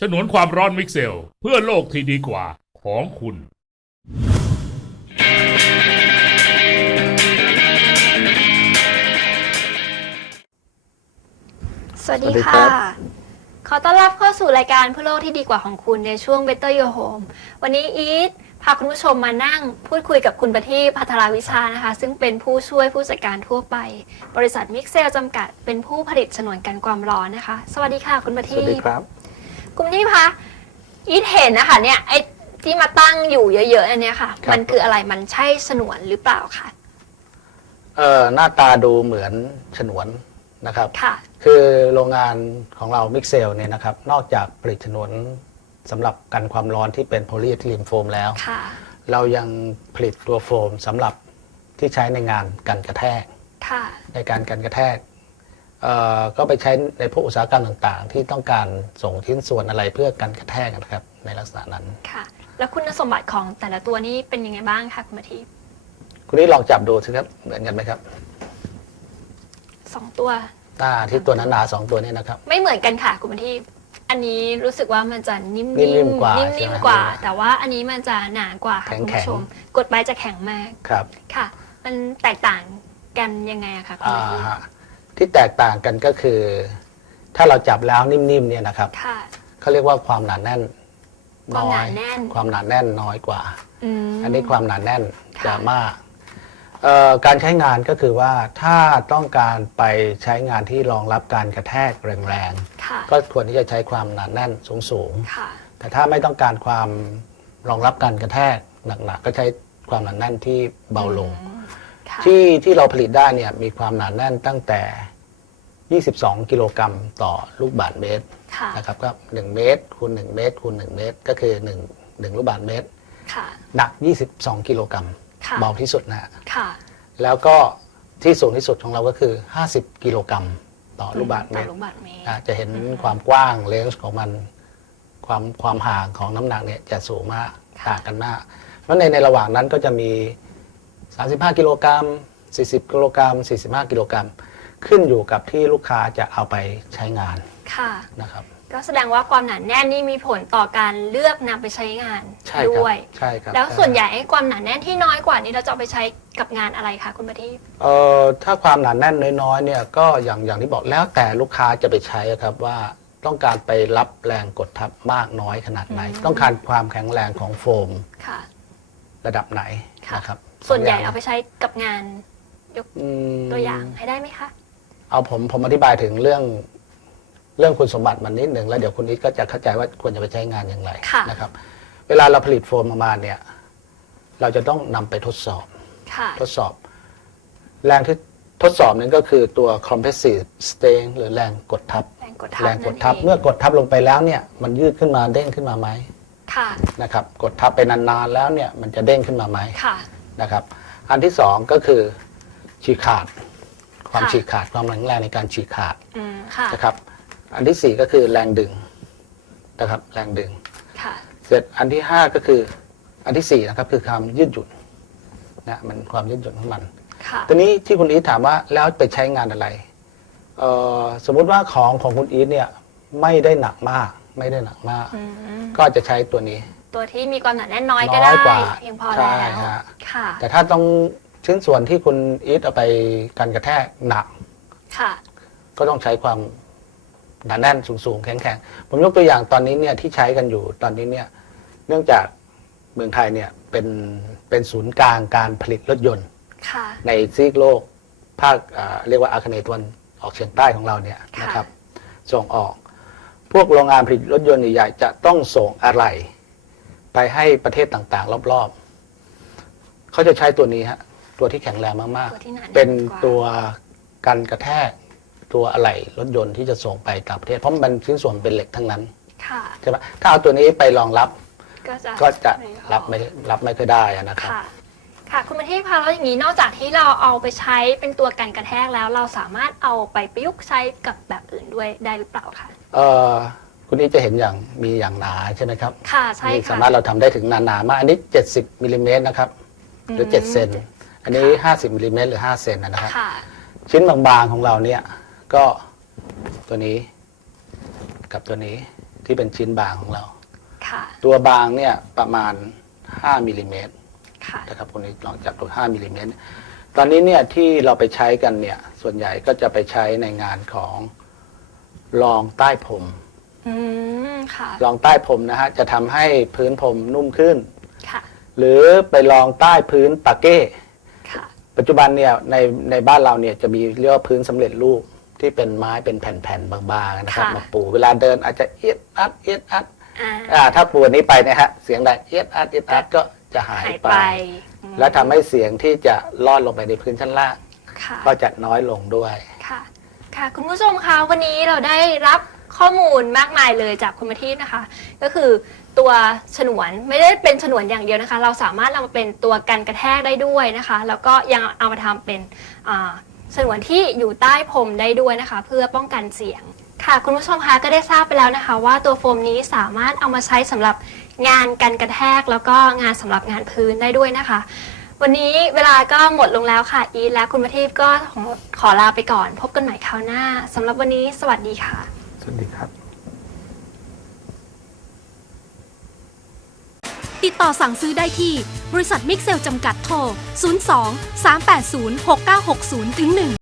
ฉนวนความร้อนมิกเซล เพื่อโลกที่ดีกว่าของคุณ สวัสดีสวัสดีครัค่ะ บ ขอต้อนรับเข้าสู่รายการเพื่อโลกที่ดีกว่าของคุณในช่วง Better Your Home วันนี้อีทพาคุณผู้ชมมานั่งพูดคุยกับคุณประทีปพัทราวิชานะคะ ซึ่งเป็นผู้ช่วยผู้จัดการทั่วไป บริษัทมิกเซลจำกัดเป็นผู้ผลิตฉนวนกันความร้อนนะคะ สวัสดีค่ะคุณประสทีวัสดีป ครับ คุณประทีปคะอีทเห็นนะคะเนี่ยไอ้ที่มาตั้งอยู่เยอะๆอันเนี้ยค่ะ ครับ มันคืออะไรมันใช่ฉนวนหรือเปล่าคะเอ่อหน้าตาดูเหมือนฉนวนนะครับ ค่ะ คือโรงงานของเรามิกเซลเนี่ยนะครับ นอกจากผลิตฉนวนสำหรับกันความร้อนที่เป็นโพลีเอทิลีนโฟมแล้ว ค่ะเรายังผลิตตัวโฟมสำหรับที่ใช้ในงานกันกระแทก ค่ะในการกันกระแทกเอ่อ ก็ไปใช้ในพวกอุตสาหกรรมต่างๆ ที่ต้องการส่งชิ้นส่วนอะไรเพื่อกันกระแทกนะครับในลักษณะนั้นค่ะ แล้วคุณสมบัติของแต่ละตัวนี้เป็นยังไงบ้างคะคุณประทีปคุณนี่ลองจับดูสิครับเหมือนกันไหมครับสองตัวหน้าที่ตัวหนาๆสองตัวนี้นะครับ ไม่เหมือนกันค่ะคุณประทีปอันนี้รู้สึกว่ามันจะนิ่มๆนิ่มๆกว่าใช่นิ่มไหมๆกว่า แต่ว่าอันนี้มันจะหนากว่าค่ะแข็งๆคุณผู้ชม กดไปจะแข็งมากครับค่ะ มันแตกต่างกันยังไงอะคะคุณอ่าประทีปฮะ ที่แตกต่างกันก็คือ ถ้าเราจับแล้วนิ่มๆเนี่ยนะครับค่ะ เขาเรียกว่าความหนาแน่นความน้หอนายแน่นความหนาแน่นน้อยกว่าอืมอันนี้ความหนาแน่นค่ะจะมากเอ่อการใช้งานก็คือว่าถ้าต้องการไปใช้งานที่รองรับการกระแทกแรงค่ะ ๆ ก็ควรที่จะใช้ความหนาแน่นสูงค่ะ ๆ แต่ถ้าไม่ต้องการความรองรับการกระแทกหนักๆก็ใช้ความหนาแน่นที่เบาลง อืมค่ะ ที่ที่เราผลิตได้เนี่ยมีความหนาแน่นตั้งแต่ 22 กิโลกรัมต่อลูกบาศก์เมตรค่ะนะครับก็1เมตรคูณ1เมตรคูณ1เมตร ก็คือ1 1ลูกบาศก์เมตรค่ะหนัก 22 กิโลกรัมค่ะเบาที่สุดนะฮะค่ะแล้วก็ที่สูงที่สุดของเราก็คือ 50 กิโลกรัมต่อลูกบาศก์เมต่อตรลูกบาศก์เมตรอะจะเห็นความกว้างเลนส์ของมันความความห่างของน้ำหนักเนี่ยจะสูงมากค่ะต่างกันมากแล้วในในระหว่างนั้นก็จะมี 35 กิโลกรัม 40 กิโลกรัม 45 กิโลกรัม ขึ้นอยู่กับที่ลูกค้าจะเอาไปใช้งานค่ะ นะครับ ก็แสดงว่าความหนาแน่นนี่มีผลต่อการเลือกนำไปใช้งานใช่ครับด้วย ใช่ครับแล้วส่วนใหญ่ไอ้ความหนาแน่นที่น้อยกว่านี้เราจะเอาไปใช้กับงานอะไรคะคุณประทีปเอ่อถ้าความหนาแน่นน้อยๆเนี่ยก็อย่างอย่างที่บอกแล้วแต่ลูกค้าจะไปใช้ครับว่าต้องการไปรับแรงกดทับมากน้อยขนาดไหน ต้องการความแข็งแรงของโฟมค่ะ ระดับไหนค่ะ นะครับ ส่วนใหญ่สงเอาไปใช้กับงานยกอืมตัวอย่างให้ได้ไหมคะ เอาผมผมอธิบายถึงเรื่อง เรื่องคุณสมบัติมันนิดหนึ่งแล้วเดี๋ยวคุณนิดก็จะเข้าใจว่าควรจะไปใช้งานอย่างไรค่ะ นะครับ เวลาเราผลิตโฟมออกมาเนี่ย เราจะต้องนำไปทดสอบ ค่ะ ทดสอบ แรงที่ทดสอบนั้นก็คือตัว compressive strain หรือแรงกดทับ แรงกดทับแรงกดทับนั่นเองเมื่อกดทับลงไปแล้วเนี่ย มันยืดขึ้นมาเด้งขึ้นมาไหมค่ะ นะครับ กดทับไปนานๆแล้วเนี่ยมันจะเด้งขึ้นมาไหม ค่ะ นะครับ อันที่สองก็คือฉีกขาด ความค่ะ ฉีกขาดความแข็งแรงในการฉีกขาดอืมค่ะนะครับ อันที่สี่ก็คือแรงดึงนะครับ แรงดึง ค่ะ เสร็จอันที่ห้าก็คืออันที่สี่นะครับคือความยืดหยุ่นนะมันความยืดหยุ่นของมัน ค่ะ ทีนี้ที่คุณอีทถามว่าแล้วไปใช้งานอะไรเอ่อสมมุติว่าของของคุณอีทเนี่ยไม่ได้หนักมาก ไม่ได้หนักมาก อืมก็จะใช้ตัวนี้ ตัวที่มีความหนาแน่นน้อยน้ก็อยได้กว่าเพียงพอใช่แล้วฮะ ค่ะแต่ถ้าต้องชิ้นส่วนที่คุณอีทเอาไปกันกระแทกหนัก ค่ะ ก็ต้องใช้ความหนาแน่นสูงๆแข็งๆ ผมยกตัวอย่างตอนนี้เนี่ยที่ใช้กันอยู่ตอนนี้เนี่ยเนื่องจากเมืองไทยเนี่ยเป็นเป็นศูนย์กลางการผลิตรถยนต์ ค่ะ ในซีกโลกภาคอ่าเรียกว่าอาคเนย์ตะวันออกเฉียงใต้ของเราเนี่ยค่ะ นะครับ ส่งออก พวกโรงงานผลิตรถยนต์ใหญ่ๆจะต้องส่งอะไร ไปให้ประเทศต่างๆ รอบๆ เขาจะใช้ตัวนี้ฮะ ตัวที่แข็งแรงมากตัวที่หนาๆแน่นเป็นกว่าตัวกันกระแทก ตัวอะไหล่รถยนต์ที่จะส่งไปต่างประเทศ เพราะมันชิ้นส่วนเป็นเหล็กทั้งนั้นค่ะ ใช่ไหมถ้าเอาตัวนี้ไปรองรับก็จะก็จะไม่พอรับไม่รับไม่ค่อยได้อะนะครับ ค่ะ ค่ะ คุณประทีปคะแล้วอย่างนี้นอกจากที่เราเอาไปใช้เป็นตัวกันกระแทกแล้ว เราสามารถเอาไปประยุกต์ใช้กับแบบอื่นด้วยได้หรือเปล่าคะ เออ คุณนี่จะเห็นอย่างมีอย่างหนาใช่ไหมครับค่ะใช่นี่ค่ะสามารถเราทำได้ถึงหนาๆมากอันนี้ 70มิลลิเมตรนะครับหรือม7เซนอันนี้ 50มิลลิเมตรหรือ5เซนนะครับ ค่ะ ชิ้นบางๆของเราเนี่ยก็ตัวนี้กับตัวนี้ที่เป็นชิ้นบางของเรา ค่ะ ตัวบางเนี่ยประมาณ 5มิลลิเมตรค่ะ นะครับคนนี้ลองจับดู5มิลลิเมตรตอนนี้เนี่ยที่เราไปใช้กันเนี่ยส่วนใหญ่ก็จะไปใช้ในงานของรองใต้ผม อืมค่ะรองใต้ผมนะฮะจะทำให้พื้นผมนุ่มขึ้น ค่ะหรือไปรองใต้พื้นปาเก้ ค่ะ ปัจจุบันเนี่ยในในบ้านเราเนี่ยจะมีเรียกว่าพื้นสำเร็จรูปที่เป็นไม้เป็นแผ่นๆบางๆนะครับค่ะ มาปูเวลาเดินอาจจะเอียดอัดเอียดอัดอ่าอ่าถ้าปูอันนี้ไปเนะฮะเสียงใดเอียดอัดเอียดอัดก็จะหายหายไป ไปอืมและทำให้เสียงที่จะลอดลงไปในพื้นชั้นล่าง ค่ะ ก็จะน้อยลงด้วย ค่ะ ค่ะ คุณผู้ชมคะวันนี้เราได้รับ ข้อมูลมากมายเลยจากคุณมาทีพนะคะ ก็คือตัวฉนวนไม่ได้เป็นฉนวนอย่างเดียวนะคะ เราสามารถเอามาเป็นตัวกันกระแทกได้ด้วยนะคะ แล้วก็ยังเอามาทำเป็นอ่าฉนวนที่อยู่ใต้พรมได้ด้วยนะคะ เพื่อป้องกันเสียง ค่ะคุณผู้ชมคะก็ได้ทราบไปแล้วนะคะ ว่าตัวโฟมนี้สามารถเอามาใช้สำหรับงานกันกระแทก แล้วก็งานสำหรับงานพื้นได้ด้วยนะคะ วันนี้เวลาก็หมดลงแล้วค่ะ อีทและคุณประทีปก็ขอขอลาไปก่อน พบกันใหม่คราวหน้าสำหรับวันนี้ สวัสดีค่ะ วัสดีครับ ติดต่อสั่งซื้อได้ที่ บริษัทมิกเซลจำกัดโทร 02 380 6960ถึง1